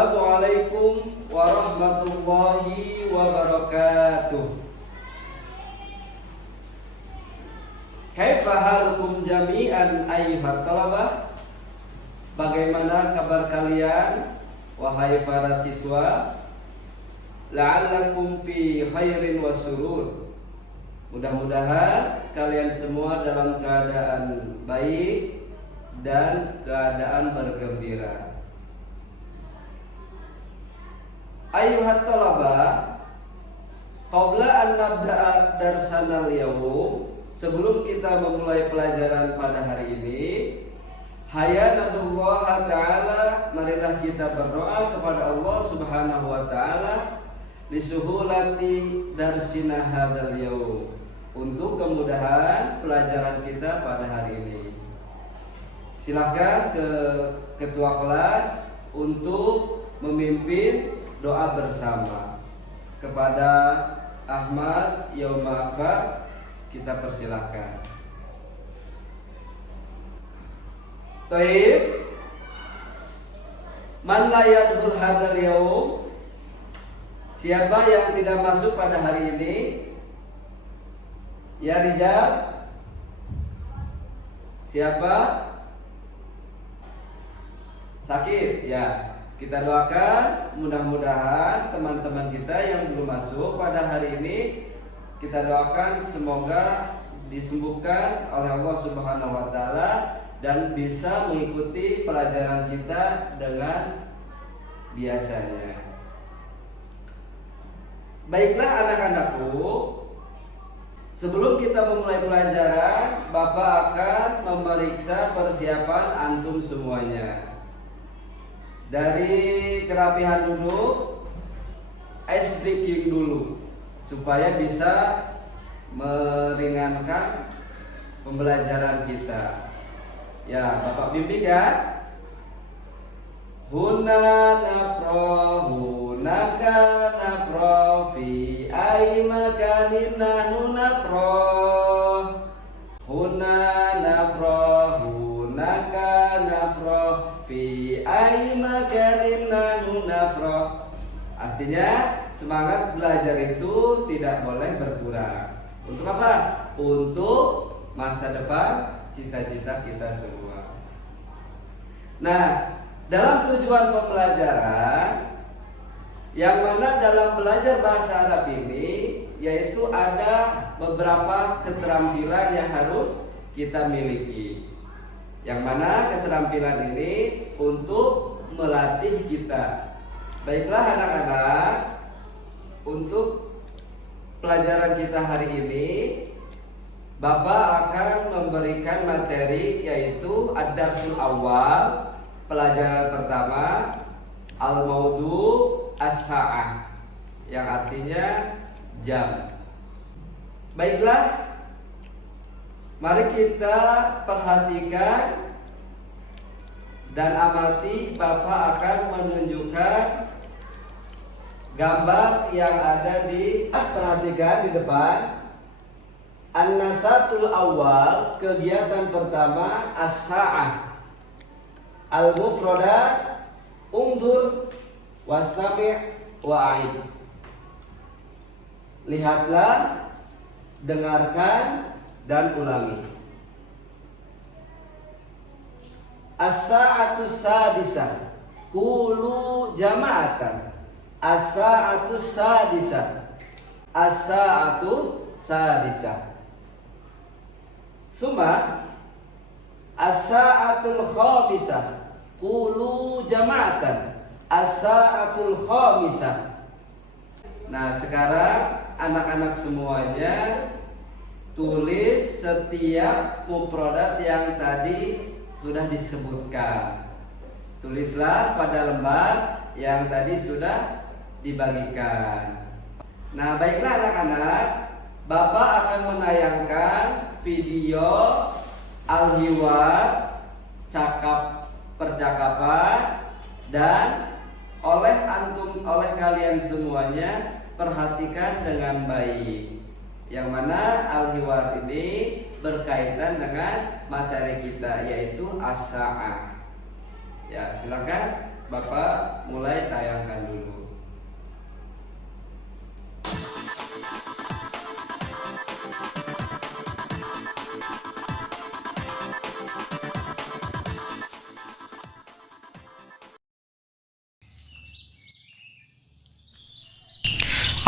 Assalamualaikum warahmatullahi wabarakatuh. Kaifa halukum jami'an ayyuhat talabah? Bagaimana kabar kalian wahai para siswa? La'allakum fi khairin wa surur. Mudah-mudahan kalian semua dalam keadaan baik dan keadaan bergembira. Ayyuhat talabah, qabla an nabda'a darsana al-yawm, sebelum kita memulai pelajaran pada hari ini, hayanadullah ta'ala, marilah kita berdoa kepada Allah subhanahu wa ta'ala lisuhulati darsina hadzal yaum, untuk kemudahan pelajaran kita pada hari ini. Silahkan ke ketua kelas untuk memimpin doa bersama. Kepada Ahmad Yauma Akbar kita persilahkan. Taib, man la yadkhul hadzal yaum, siapa yang tidak masuk pada hari ini? Ya Rizal, siapa? Sakit, ya. Kita doakan mudah-mudahan teman-teman kita yang belum masuk pada hari ini, kita doakan semoga disembuhkan oleh Allah Subhanahu wa taala dan bisa mengikuti pelajaran kita dengan biasanya. Baiklah anak-anakku, sebelum kita memulai pelajaran, Bapak akan memeriksa persiapan antum semuanya. Dari kerapihan duduk, ice breaking dulu, supaya bisa meringankan pembelajaran kita. Ya, Bapak bimbing ya. Huna nafro, hunaka nafro, fi ay makanin nahnu nafro. Huna nafro, hunaka nafro, fi ay makanin nahnu nafro. Artinya semangat belajar itu tidak boleh berkurang. Untuk apa? Untuk masa depan cita-cita kita semua. Nah, dalam tujuan pembelajaran, yang mana dalam belajar bahasa Arab ini, yaitu ada beberapa keterampilan yang harus kita miliki. Yang mana keterampilan ini untuk melatih kita. Baiklah anak-anak, untuk pelajaran kita hari ini, Bapak akan memberikan materi yaitu ad-darsul awal, pelajaran pertama, al-maudu as-sa'ah, yang artinya jam. Baiklah, mari kita perhatikan dan amati. Bapak akan menunjukkan gambar yang ada di, perhatikan di depan. An-nasatul awal, kegiatan pertama, as-sa'ah. Al-mufradat, unzur wastami' wa'id. Lihatlah, dengarkan dan ulangi. As-sa'atu sadisah, qulu jama'atan. As-sa'atu sadisah, as-sa'atu sadisah. Suma as-sa'atul khamisah, qulu jama'atan. As-sa'atul khamisah. Nah, sekarang anak-anak semuanya tulis setiap mufradat yang tadi sudah disebutkan. Tulislah pada lembar yang tadi sudah dibagikan. Nah, baiklah anak-anak, Bapak akan menayangkan video al-hiwar, percakapan, dan oleh kalian semuanya perhatikan dengan baik. Yang mana al-hiwar ini berkaitan dengan materi kita, yaitu as-sa'ah. Ya, silakan Bapak mulai tayangkan dulu.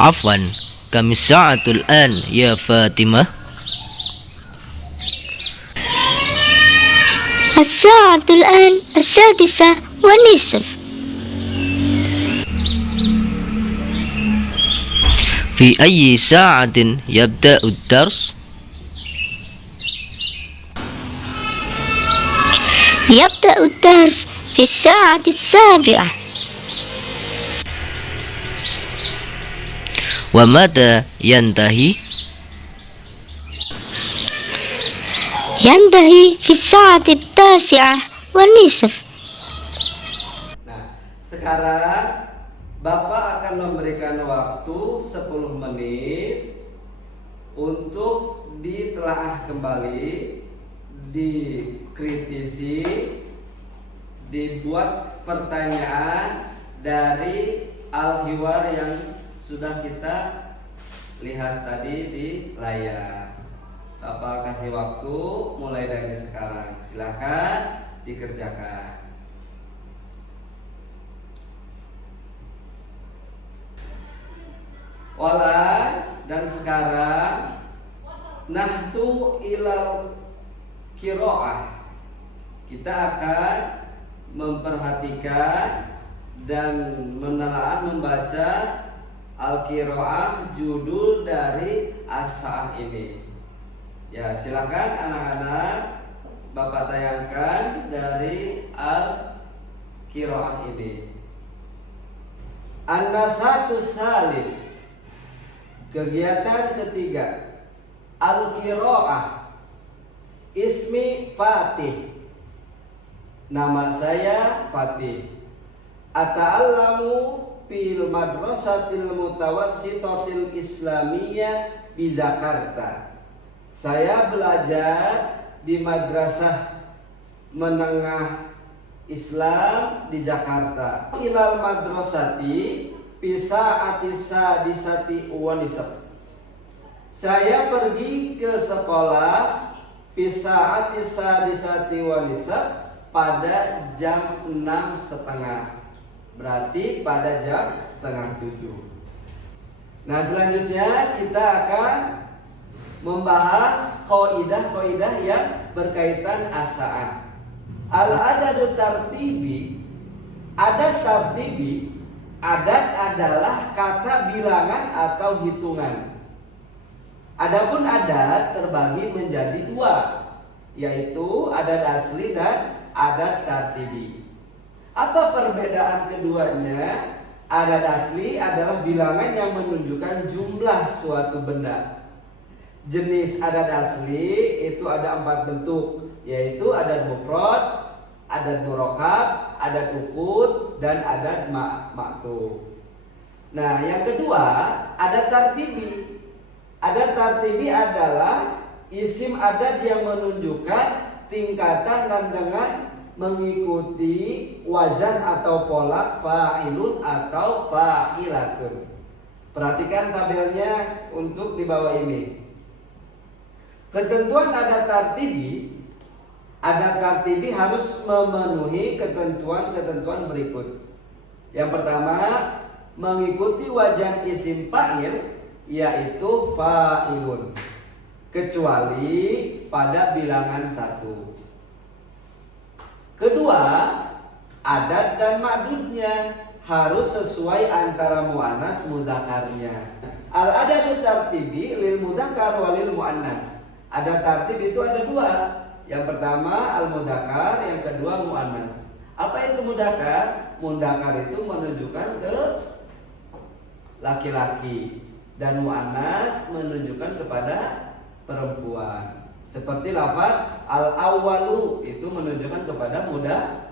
عفوا كم الساعة الآن يا فاطمة؟ الساعة الآن 6:30. في أي ساعة يبدأ الدرس؟ يبدأ الدرس في الساعة 7:00. ومتى ينتهي؟ ينتهي في الساعة 9:30. Nah, sekarang Bapak akan memberikan waktu 10 menit untuk ditelaah kembali, dikritisi, dibuat pertanyaan dari al-hiwar yang sudah kita lihat tadi di layar. Bapak kasih waktu mulai dari sekarang. Silakan dikerjakan. Dan sekarang nahtu ilal qiraah. Kita akan memperhatikan dan menelaah membaca al-qiraah, judul dari as-saah ini. Ya, silakan anak-anak Bapak tayangkan dari al-qiraah ini. An-nasatus salis. Kegiatan ketiga, al-qiraah. Ismi Fatih. Nama saya Fatih. Ata'allamu fil madrasatil mutawassitatil islamiyah di Jakarta. Saya belajar di madrasah menengah Islam di Jakarta. Ilal madrasati pisa atisa disati uwanisab. Saya pergi ke sekolah pisa atisa disati uwanisab pada jam 6:30. Berarti pada jam 6:30. Nah, selanjutnya kita akan membahas qaidah-qaidah yang berkaitan as-saah. Al-adadu tartibi. Adat tartibi. Adat adalah kata bilangan atau hitungan. Adapun adat terbagi menjadi dua, yaitu adat asli dan adat tartibi. Apa perbedaan keduanya? Adat asli adalah bilangan yang menunjukkan jumlah suatu benda. Jenis adat asli itu ada 4 bentuk, yaitu adat mufrad, adat murakkab, adat uqud, dan adat maktub. Nah, yang kedua, adat tartibi. Adat tartibi adalah isim adat yang menunjukkan tingkatan dan dengan mengikuti wazan atau pola fa'ilun atau fa'ilatun. Perhatikan tabelnya untuk di bawah ini. Ketentuan adat tartibi. Adat tartibi harus memenuhi ketentuan-ketentuan berikut. Yang pertama, mengikuti wazan isim fa'il, yaitu fa'ilun, kecuali pada bilangan 1. Kedua, adat dan ma'dudnya harus sesuai antara muannas mudzakarnya. Al-adadu tartibi lil mudzakkar walil muannas. Adat tartib itu ada 2. Yang pertama al-mudzakkar, yang kedua muannas. Apa itu mudzakkar? Mudzakkar itu menunjukkan ke laki-laki dan muannas menunjukkan kepada perempuan. Seperti lafaz al-awwalu itu menunjukkan kepada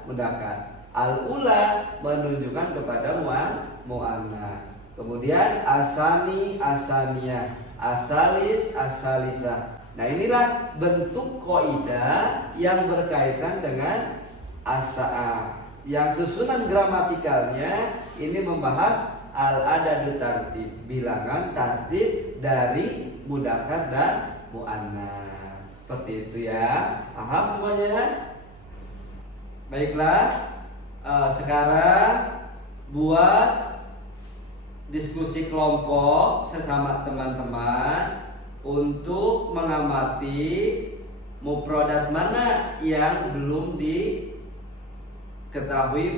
mudzakkar. Al-ula menunjukkan kepada muannas. Kemudian asani, asaniyah, asalis, asalisah. Nah, inilah bentuk qaidah yang berkaitan dengan as-saah. Yang susunan gramatikalnya ini membahas al-adadu tartib, bilangan tartib dari mudzakkar dan muannas. Seperti itu ya. Paham semuanya? Baiklah, sekarang buat diskusi kelompok sesama teman-teman untuk mengamati mufradat mana yang belum diketahui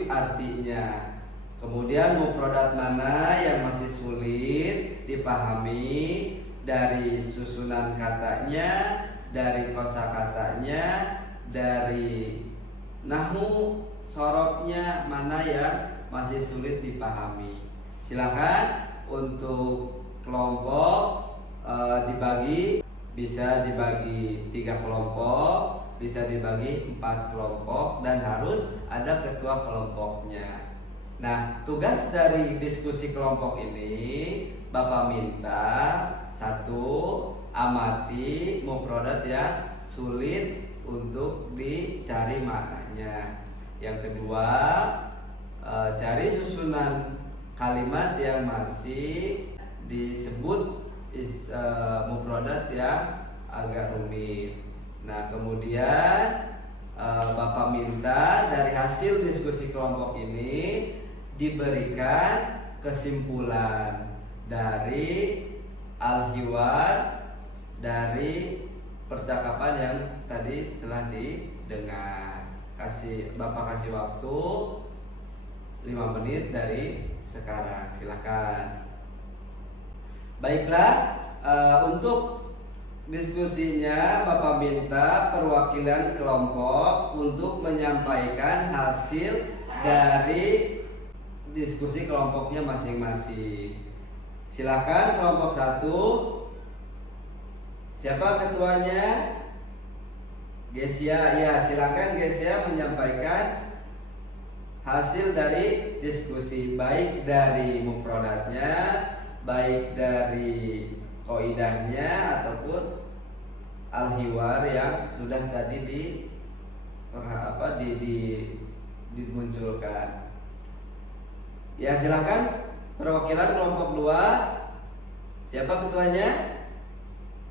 artinya. Kemudian mufradat mana yang masih sulit dipahami dari susunan katanya, dari kosakatanya, dari nahwu sorobnya, mana yang masih sulit dipahami. Silakan untuk kelompok dibagi, bisa dibagi 3 kelompok, bisa dibagi 4 kelompok, dan harus ada ketua kelompoknya. Nah, tugas dari diskusi kelompok ini Bapak minta 1, amati mufradat yang sulit untuk dicari maknanya. Yang kedua, cari susunan kalimat yang masih disebut mufradat yang agak rumit. Nah, kemudian Bapak minta dari hasil diskusi kelompok ini diberikan kesimpulan dari al-hiwar, dari percakapan yang tadi telah didengar. Bapak kasih waktu 5 menit dari sekarang. Silakan. Baiklah, untuk diskusinya Bapak minta perwakilan kelompok untuk menyampaikan hasil dari diskusi kelompoknya masing-masing. Silakan kelompok 1. Siapa ketuanya? Gesia. Ya, silakan Gesia menyampaikan hasil dari diskusi, baik dari mufradatnya, baik dari qaidahnya ataupun al-hiwar yang sudah tadi dimunculkan. Ya, silakan perwakilan kelompok 2. Siapa ketuanya?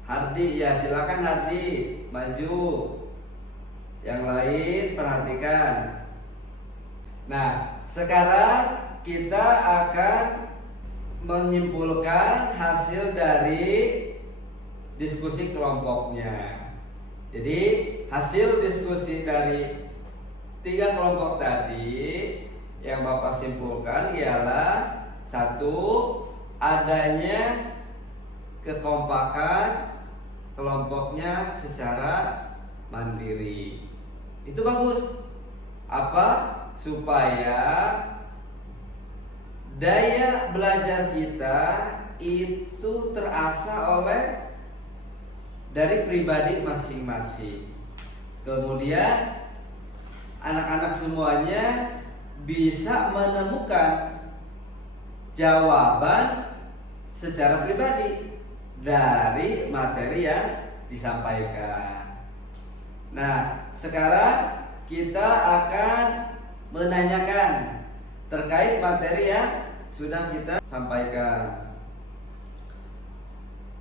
Hardi. Ya, silakan Hardi maju. Yang lain perhatikan. Nah, sekarang kita akan menyimpulkan hasil dari diskusi kelompoknya. Jadi hasil diskusi dari 3 kelompok tadi yang Bapak simpulkan ialah 1, adanya kekompakan kelompoknya secara mandiri. Itu bagus. Apa? Supaya daya belajar kita itu terasa oleh dari pribadi masing-masing. Kemudian anak-anak semuanya bisa menemukan jawaban secara pribadi dari materi yang disampaikan. Nah, sekarang kita akan menanyakan terkait materi yang sudah kita sampaikan.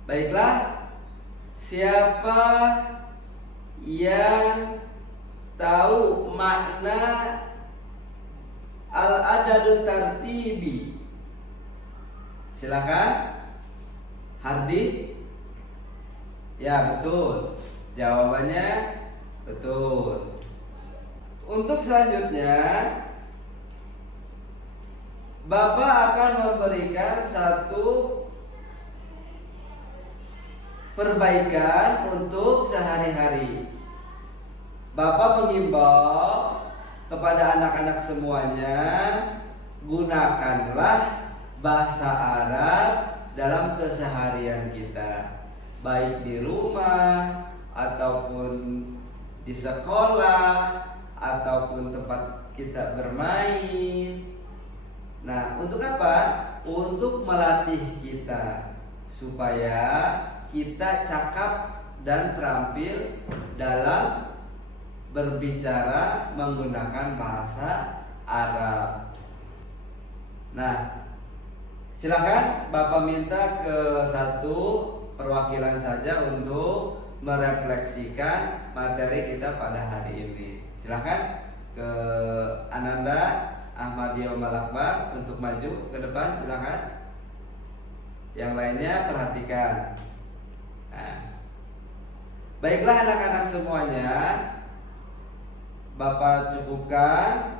Baiklah, siapa yang tahu makna al-adadu tartibi? Silakan. Hardi. Ya, betul. Jawabannya betul. Untuk selanjutnya Bapak akan memberikan satu perbaikan untuk sehari-hari. Bapak mengimbau kepada anak-anak semuanya, gunakanlah bahasa Arab dalam keseharian kita, baik di rumah ataupun di sekolah ataupun tempat kita bermain. Nah, untuk apa? Untuk melatih kita supaya kita cakap dan terampil dalam berbicara menggunakan bahasa Arab. Nah, silakan Bapak minta ke satu perwakilan saja untuk merefleksikan materi kita pada hari ini. Silakan ke Ananda Ahmadiyah Malakbar untuk maju ke depan, silakan. Yang lainnya perhatikan. Nah, baiklah anak-anak semuanya, Bapak cukupkan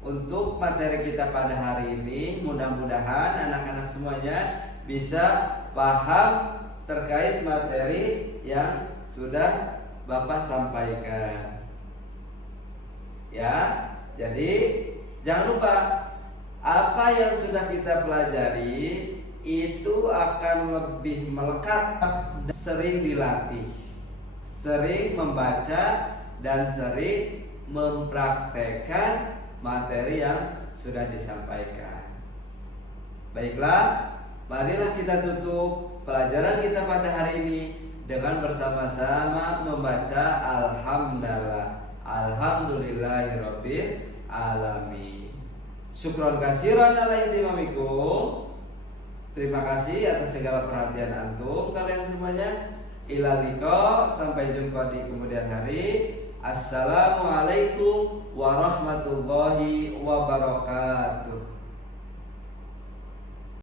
untuk materi kita pada hari ini. Mudah-mudahan anak-anak semuanya bisa paham terkait materi yang sudah Bapak sampaikan. Ya, jadi jangan lupa apa yang sudah kita pelajari itu akan lebih melekat, sering dilatih, sering membaca dan sering mempraktekkan materi yang sudah disampaikan. Baiklah, marilah kita tutup pelajaran kita pada hari ini dengan bersama-sama membaca Alhamdulillahirabbil alamin. Syukron kasiran ala ihtimamikum. Terima kasih atas segala perhatian antum kalian semuanya. Ila liqa, sampai jumpa di kemudian hari. Assalamualaikum warahmatullahi wabarakatuh.